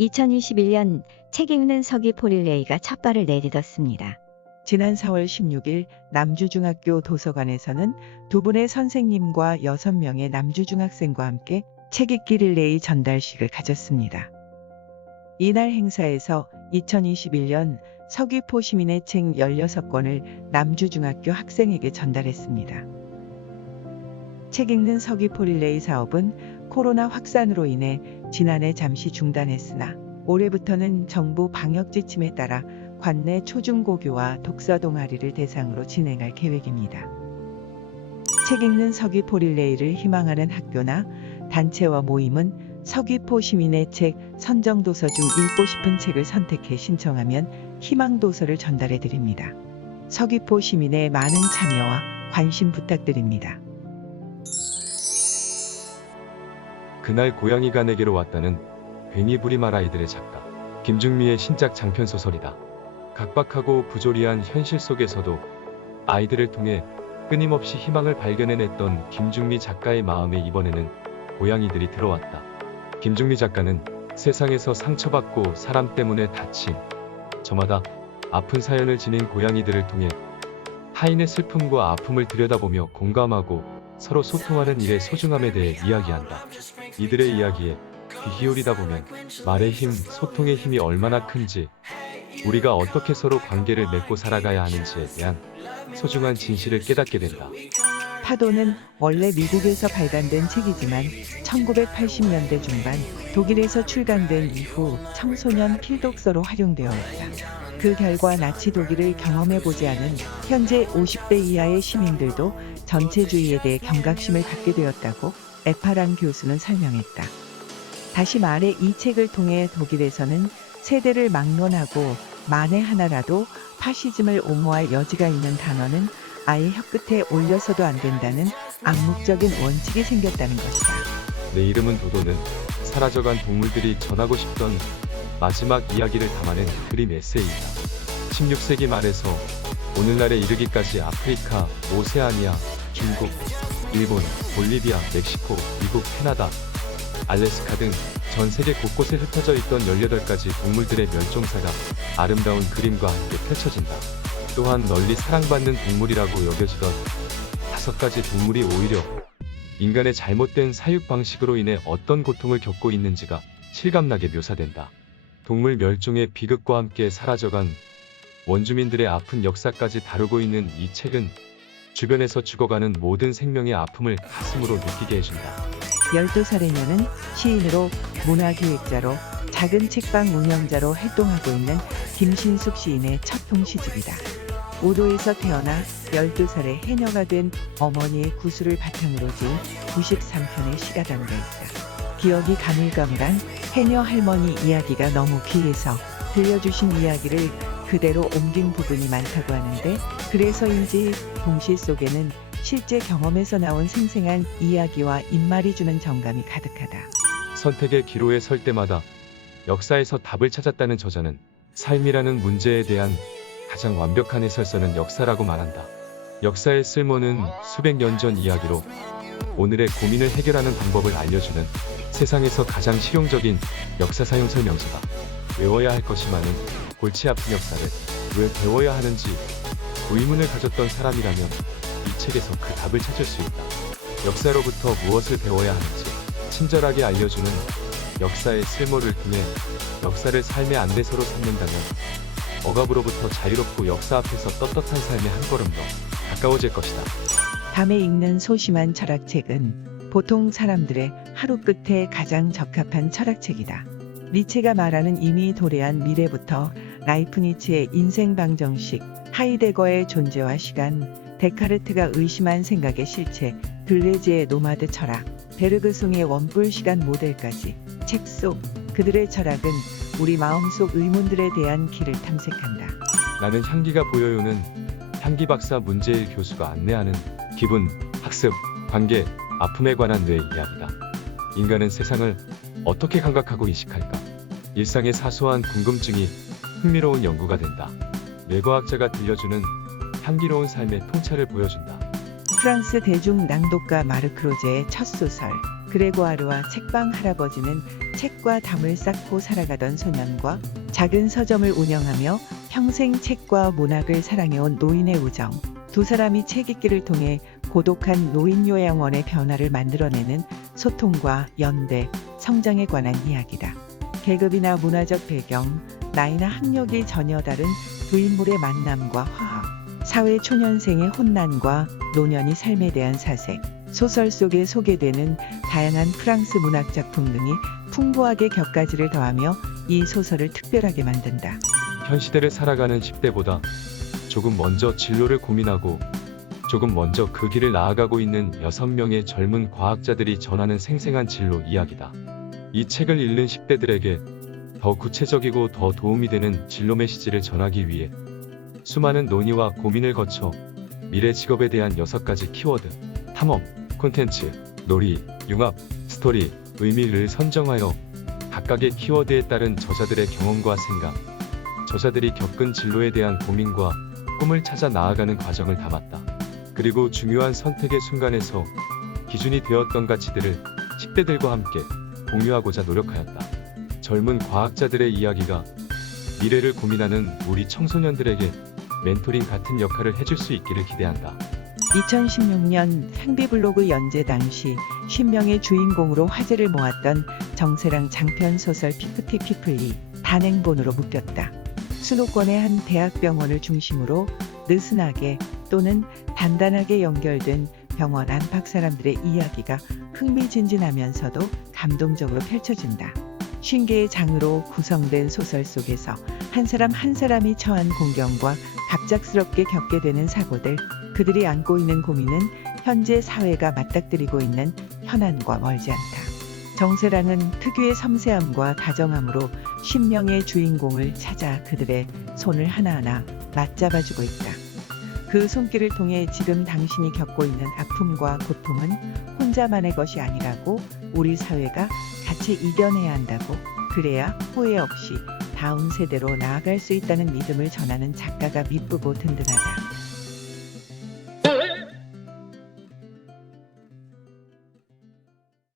2021년 책 읽는 서기 포릴레이가 첫 발을 내딛었습니다. 지난 4월 16일 남주중학교 도서관에서는 두 분의 선생님과 6명의 남주중학생과 함께 책 읽기 릴레이 전달식을 가졌습니다. 이날 행사에서 2021년 서귀포 시민의 책 16권을 남주중학교 학생에게 전달했습니다. 책 읽는 서귀포 릴레이 사업은 코로나 확산으로 인해 지난해 잠시 중단했으나 올해부터는 정부 방역 지침에 따라 관내 초중고교와 독서 동아리를 대상으로 진행할 계획입니다. 책 읽는 서귀포 릴레이를 희망하는 학교나 단체와 모임은 서귀포 시민의 책 선정 도서 중 읽고 싶은 책을 선택해 신청하면 희망 도서를 전달해 드립니다. 서귀포 시민의 많은 참여와 관심 부탁드립니다. 그날 고양이가 내게로 왔다는 괜히 부리말 아이들의 작가 김중미의 신작 장편 소설이다. 각박하고 부조리한 현실 속에서도 아이들을 통해 끊임없이 희망을 발견해냈던 김중미 작가의 마음에 이번에는 고양이들이 들어왔다. 김중미 작가는 세상에서 상처받고 사람 때문에 다친 저마다 아픈 사연을 지닌 고양이들을 통해 타인의 슬픔과 아픔을 들여다보며 공감하고 서로 소통하는 일의 소중함에 대해 이야기한다. 이들의 이야기에 귀 기울이다 보면 말의 힘, 소통의 힘이 얼마나 큰지, 우리가 어떻게 서로 관계를 맺고 살아가야 하는지에 대한 소중한 진실을 깨닫게 된다. 파도는 원래 미국에서 발간된 책이지만 1980년대 중반 독일에서 출간된 이후 청소년 필독서로 활용되어 있다. 그 결과 나치 독일을 경험해보지 않은 현재 50대 이하의 시민들도 전체주의에 대해 경각심을 갖게 되었다고 에파랑 교수는 설명했다. 다시 말해 이 책을 통해 독일에서는 세대를 막론하고 만에 하나라도 파시즘을 옹호할 여지가 있는 단어는 아예 혀끝에 올려서도 안 된다는 암묵적인 원칙이 생겼다는 것이다. 내 이름은 도도는 사라져간 동물들이 전하고 싶던 마지막 이야기를 담아낸 그림 에세이이다. 16세기 말에서 오늘날에 이르기까지 아프리카, 오세아니아, 중국, 일본, 볼리비아, 멕시코, 미국, 캐나다, 알래스카 등 전 세계 곳곳에 흩어져 있던 18가지 동물들의 멸종사가 아름다운 그림과 함께 펼쳐진다. 또한 널리 사랑받는 동물이라고 여겨지던 5가지 동물이 오히려 인간의 잘못된 사육 방식으로 인해 어떤 고통을 겪고 있는지가 실감나게 묘사된다. 동물 멸종의 비극과 함께 사라져간 원주민들의 아픈 역사까지 다루고 있는 이 책은 주변에서 죽어가는 모든 생명의 아픔을 가슴으로 느끼게 해준다. 12살의 년은 시인으로 문화기획자로 작은 책방 운영자로 활동하고 있는 김신숙 시인의 첫 동시집이다. 오도에서 태어나 12살의 해녀가 된 어머니의 구술을 바탕으로 지은 93편의 시가 담겨 있다. 기억이 가물가물한 해녀 할머니 이야기가 너무 귀해서 들려주신 이야기를 그대로 옮긴 부분이 많다고 하는데 그래서인지 동시 속에는 실제 경험에서 나온 생생한 이야기와 입말이 주는 정감이 가득하다. 선택의 기로에 설 때마다 역사에서 답을 찾았다는 저자는 삶이라는 문제에 대한 가장 완벽한 해설서는 역사라고 말한다. 역사의 쓸모는 수백 년 전 이야기로 오늘의 고민을 해결하는 방법을 알려주는 세상에서 가장 실용적인 역사 사용 설명서다. 외워야 할 것이 많은 골치 아픈 역사를 왜 배워야 하는지 의문을 가졌던 사람이라면 이 책에서 그 답을 찾을 수 있다. 역사로부터 무엇을 배워야 하는지 친절하게 알려주는 역사의 쓸모를 통해 역사를 삶의 안내서로 삼는다면 억압으로부터 자유롭고 역사 앞에서 떳떳한 삶에 한 걸음 더 가까워질 것이다. 밤에 읽는 소심한 철학책은 보통 사람들의 하루 끝에 가장 적합한 철학책이다. 니체가 말하는 이미 도래한 미래부터 라이프니츠의 인생 방정식, 하이데거의 존재와 시간, 데카르트가 의심한 생각의 실체, 들레즈의 노마드 철학, 베르그송의 원뿔 시간 모델까지 책 속 그들의 철학은 우리 마음속 의문들에 대한 길을 탐색한다. 나는 향기가 보여요는 향기 박사 문재일 교수가 안내하는 기분, 학습, 관계, 아픔에 관한 뇌의 이야기다. 인간은 세상을 어떻게 감각하고 인식할까? 일상의 사소한 궁금증이 흥미로운 연구가 된다. 뇌과학자가 들려주는 향기로운 삶의 통찰을 보여준다. 프랑스 대중 낭독가 마르크 로제의 첫 소설 그레고아르와 책방 할아버지는 책과 담을 쌓고 살아가던 소년과 작은 서점을 운영하며 평생 책과 문학을 사랑해온 노인의 우정. 두 사람이 책 읽기를 통해 고독한 노인 요양원의 변화를 만들어내는 소통과 연대, 성장에 관한 이야기다. 계급이나 문화적 배경, 나이나 학력이 전혀 다른 두 인물의 만남과 화합, 사회 초년생의 혼난과 노년이 삶에 대한 사색, 소설 속에 소개되는 다양한 프랑스 문학 작품 등이 풍부하게 격가지를 더하며 이 소설을 특별하게 만든다. 현 시대를 살아가는 10대보다 조금 먼저 진로를 고민하고 조금 먼저 그 길을 나아가고 있는 6명의 젊은 과학자들이 전하는 생생한 진로 이야기다. 이 책을 읽는 10대들에게 더 구체적이고 더 도움이 되는 진로 메시지를 전하기 위해 수많은 논의와 고민을 거쳐 미래 직업에 대한 6가지 키워드, 탐험, 콘텐츠, 놀이, 융합, 스토리, 의미를 선정하여 각각의 키워드에 따른 저자들의 경험과 생각, 저자들이 겪은 진로에 대한 고민과 꿈을 찾아 나아가는 과정을 담았다. 그리고 중요한 선택의 순간에서 기준이 되었던 가치들을 10대들과 함께 공유하고자 노력하였다. 젊은 과학자들의 이야기가 미래를 고민하는 우리 청소년들에게 멘토링 같은 역할을 해줄 수 있기를 기대한다. 2016년 상비블로그 연재 당시 10명의 주인공으로 화제를 모았던 정세랑 장편 소설 피프티 피플이 단행본으로 묶였다. 수도권의 한 대학병원을 중심으로 느슨하게 또는 단단하게 연결된 병원 안팎 사람들의 이야기가 흥미진진하면서도 감동적으로 펼쳐진다. 50개의 장으로 구성된 소설 속에서 한 사람 한 사람이 처한 공경과 갑작스럽게 겪게 되는 사고들, 그들이 안고 있는 고민은 현재 사회가 맞닥뜨리고 있는 현안과 멀지 않다. 정세랑은 특유의 섬세함과 다정함으로 10명의 주인공을 찾아 그들의 손을 하나하나 맞잡아주고 있다. 그 손길을 통해 지금 당신이 겪고 있는 아픔과 고통은 혼자만의 것이 아니라고, 우리 사회가 같이 이겨내야 한다고, 그래야 후회 없이 다음 세대로 나아갈 수 있다는 믿음을 전하는 작가가 미쁘고 든든하다.